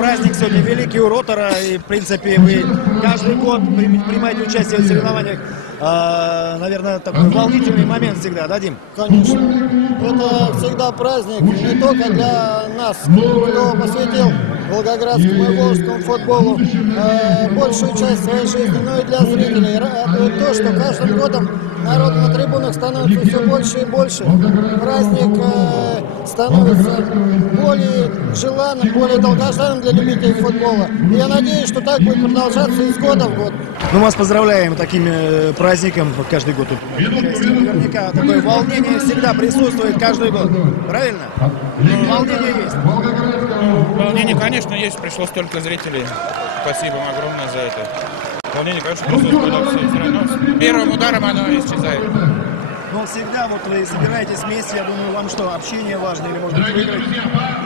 праздник сегодня великий у Ротора, и, в принципе, вы каждый год принимаете участие в соревнованиях. Наверное, такой волнительный момент всегда, да, Дим? Конечно. Это всегда праздник, не только для нас, кто посвятил волгоградскому и волжскому футболу большую часть своей жизни, но и для зрителей. Радует то, что каждым годом народ на трибунах становится все больше и больше. Праздник становится более желанным, более долгожданным для любителей футбола. И я надеюсь, что так будет продолжаться из года в год. Мы вас поздравляем таким праздником каждый год. Наверняка такое волнение всегда присутствует каждый год. Правильно? Волнение есть. Волнение, конечно, есть. Пришло столько зрителей. Спасибо вам огромное за это. Волнение, конечно, присутствует, но все равно с первым ударом оно исчезает. Но всегда вот вы собираетесь вместе, я думаю, вам что, общение важно или, может быть, выиграть?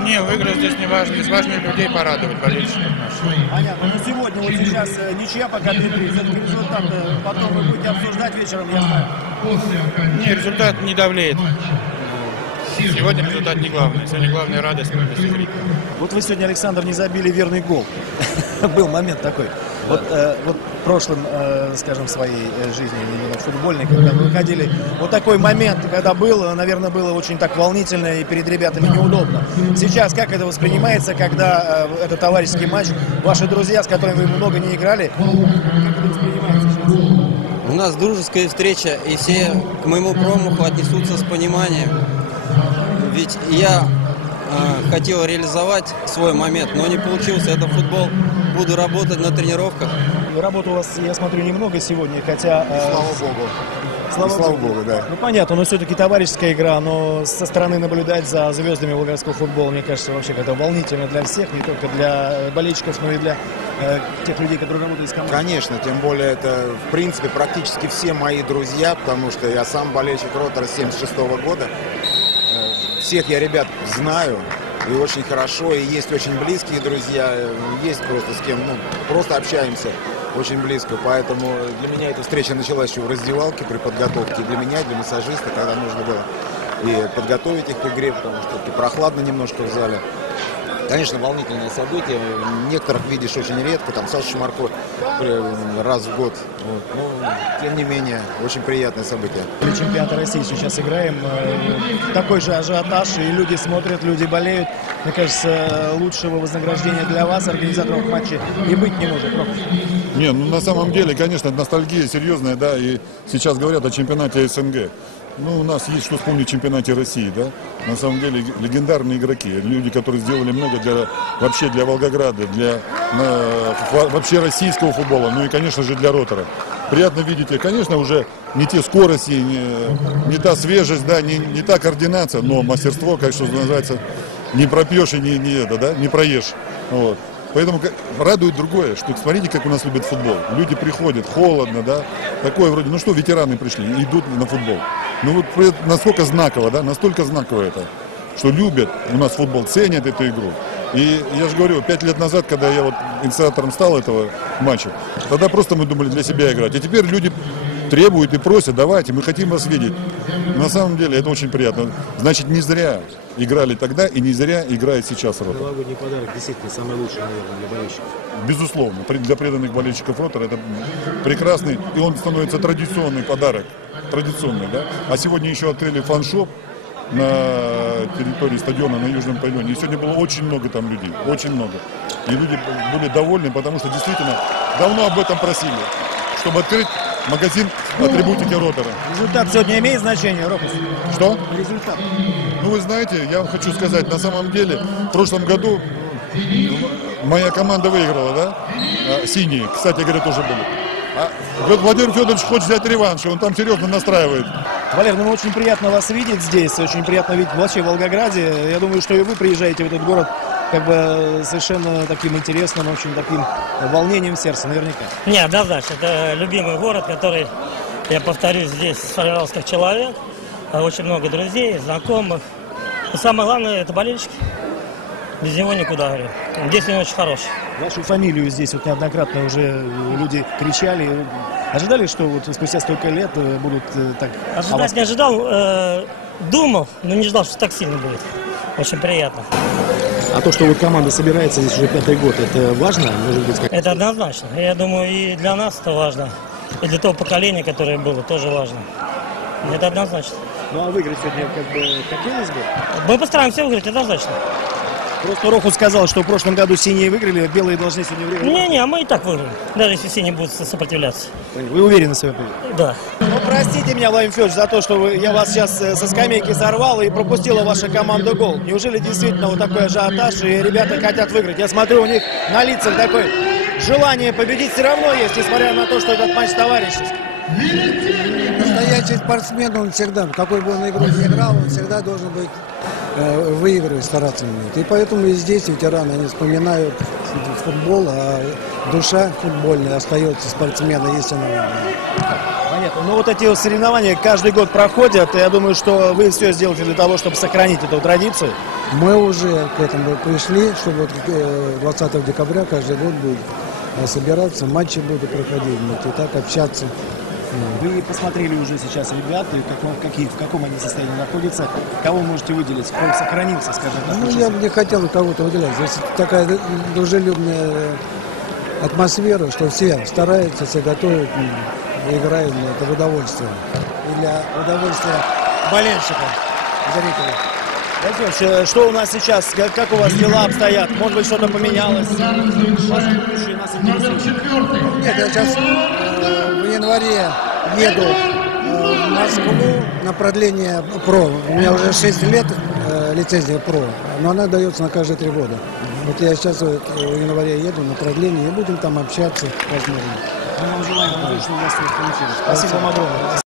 Не, выиграть здесь не важно. Здесь важно людей порадовать, болельщиков наших. Понятно. Но сегодня, вот сейчас ничья пока 3-3. Все-таки результат потом вы будете обсуждать вечером, я знаю. Не, результат не давлеет. Сегодня результат не главное. Сегодня главная радость. Вот вы сегодня, Александр, не забили верный гол. Был момент такой. Вот в прошлом, скажем, своей жизни, именно футбольной, когда вы выходили, вот такой момент, когда был, наверное, было очень так волнительно и перед ребятами неудобно. Сейчас как это воспринимается, когда это товарищеский матч, ваши друзья, с которыми вы много не играли, как это воспринимается сейчас? У нас дружеская встреча, и все к моему промаху отнесутся с пониманием. Ведь я хотел реализовать свой момент, но не получился. Это футбол. Буду работать на тренировках. Работы у вас, я смотрю, немного сегодня, хотя... Слава Богу, да. Ну, понятно, но все-таки товарищеская игра, но со стороны наблюдать за звездами волгоградского футбола, мне кажется, вообще как-то волнительно для всех, не только для болельщиков, но и для тех людей, которые работают с командой. Конечно, тем более это, в принципе, практически все мои друзья, потому что я сам болельщик Ротора с 76-го года. Всех я ребят знаю, и очень хорошо, и есть очень близкие друзья, есть просто с кем, просто общаемся очень близко, поэтому для меня эта встреча началась еще в раздевалке при подготовке, для меня, для массажиста, когда нужно было и подготовить их к игре, потому что прохладно немножко в зале. Конечно, волнительное событие, некоторых видишь очень редко, там Саша Шмарко раз в год, но тем не менее, очень приятное событие. Чемпионат России сейчас играем, такой же ажиотаж, и люди смотрят, люди болеют. Мне кажется, лучшего вознаграждения для вас, организаторов матча, и быть не может. Не, ну на самом деле, конечно, ностальгия серьезная, да, и сейчас говорят о чемпионате СНГ. Ну, у нас есть что вспомнить в чемпионате России, да. На самом деле, легендарные игроки, люди, которые сделали много вообще для Волгограда, вообще российского футбола, ну и, конечно же, для Ротора. Приятно видеть, конечно, уже не те скорости, не та свежесть, да, не та координация, но мастерство, как что называется, не пропьешь и не проешь. Вот. Поэтому радует другое, что смотрите, как у нас любят футбол. Люди приходят, холодно, да, такое вроде, ну что, ветераны пришли, идут на футбол. Ну вот насколько знаково, да, настолько знаково это, что любят у нас футбол, ценят эту игру. И я же говорю, 5 лет назад, когда я вот инициатором стал этого матча, тогда просто мы думали для себя играть. А теперь люди требуют и просят, давайте, мы хотим вас видеть. На самом деле это очень приятно. Значит, не зря играли тогда и не зря играет сейчас Ротор. Новогодний подарок действительно самый лучший, наверное, для болельщиков. Безусловно, для преданных болельщиков Ротора это прекрасный, и он становится традиционный подарок. Традиционный, да? А сегодня еще открыли фан-шоп на территории стадиона на Южном павильоне. И сегодня было очень много там людей, очень много. И люди были довольны, потому что действительно давно об этом просили, чтобы открыть магазин атрибутики Ротора. Результат сегодня имеет значение, Рокус? Что? Результат. Ну, вы знаете, я вам хочу сказать, на самом деле, в прошлом году моя команда выиграла, да? Синие, кстати говоря, тоже были. А Владимир Федорович хочет взять реванш, и он там серьезно настраивает. Валер, ну очень приятно вас видеть здесь, очень приятно видеть вообще в Волгограде. Я думаю, что и вы приезжаете в этот город как бы совершенно таким интересным, очень таким волнением в сердце, наверняка. Не, однозначно, это любимый город, который, я повторюсь, здесь сформировался как человек, очень много друзей, знакомых. Но самое главное, это болельщики. Без него никуда, говорю. Здесь он очень хороший. Вашу фамилию здесь вот неоднократно уже люди кричали. Ожидали, что вот спустя столько лет будут так... Ожидать не ожидал, думал, но не ждал, что так сильно будет. Очень приятно. А то, что вот команда собирается здесь уже 5-й год, это важно? Может быть, как... Это однозначно. Я думаю, и для нас это важно. И для того поколения, которое было, тоже важно. Это однозначно. Ну а выиграть сегодня как бы хотелось бы? Мы постараемся выиграть, однозначно. Просто Роху сказал, что в прошлом году синие выиграли, белые должны сегодня выиграть. Не, мы и так выиграем. Даже если все не будут сопротивляться. Вы уверены в своей победе? Да. Ну, простите меня, Владимир Федорович, за то, что я вас сейчас со скамейки сорвал и пропустила ваша команда гол. Неужели действительно вот такой ажиотаж, и ребята хотят выиграть? Я смотрю, у них на лицах такое желание победить все равно есть, несмотря на то, что этот матч товарищеский. Настоящий спортсмен, он всегда, какой бы он игру не играл, он всегда должен быть выигрывать, стараться. И поэтому и здесь ветераны, они вспоминают футбол, а душа футбольная остается спортсмена истинного. Понятно. Ну вот эти соревнования каждый год проходят, и я думаю, что вы все сделаете для того, чтобы сохранить эту традицию. Мы уже к этому пришли, что вот 20 декабря каждый год будет собираться, матчи будут проходить, и так общаться. Вы посмотрели уже сейчас ребят, и в каком они состоянии находятся, кого можете выделить, кто сохранился, скажем так? Ну, я бы не хотел кого-то выделять. Здесь такая дружелюбная атмосфера, что все стараются, все готовят, играют, это в удовольствие. И для удовольствия болельщиков, зрителей. Владимир, что у нас сейчас, как у вас дела обстоят? Может быть, что-то поменялось? Ваше будущее нас интересует. Нет, я сейчас в январе еду в Москву на продление ПРО. У меня уже 6 лет лицензия ПРО, но она дается на каждые 3 года. Вот я сейчас в январе еду на продление и будем там общаться, возможно. Мы вам желаем, чтобы у вас все получилось. Спасибо вам огромное.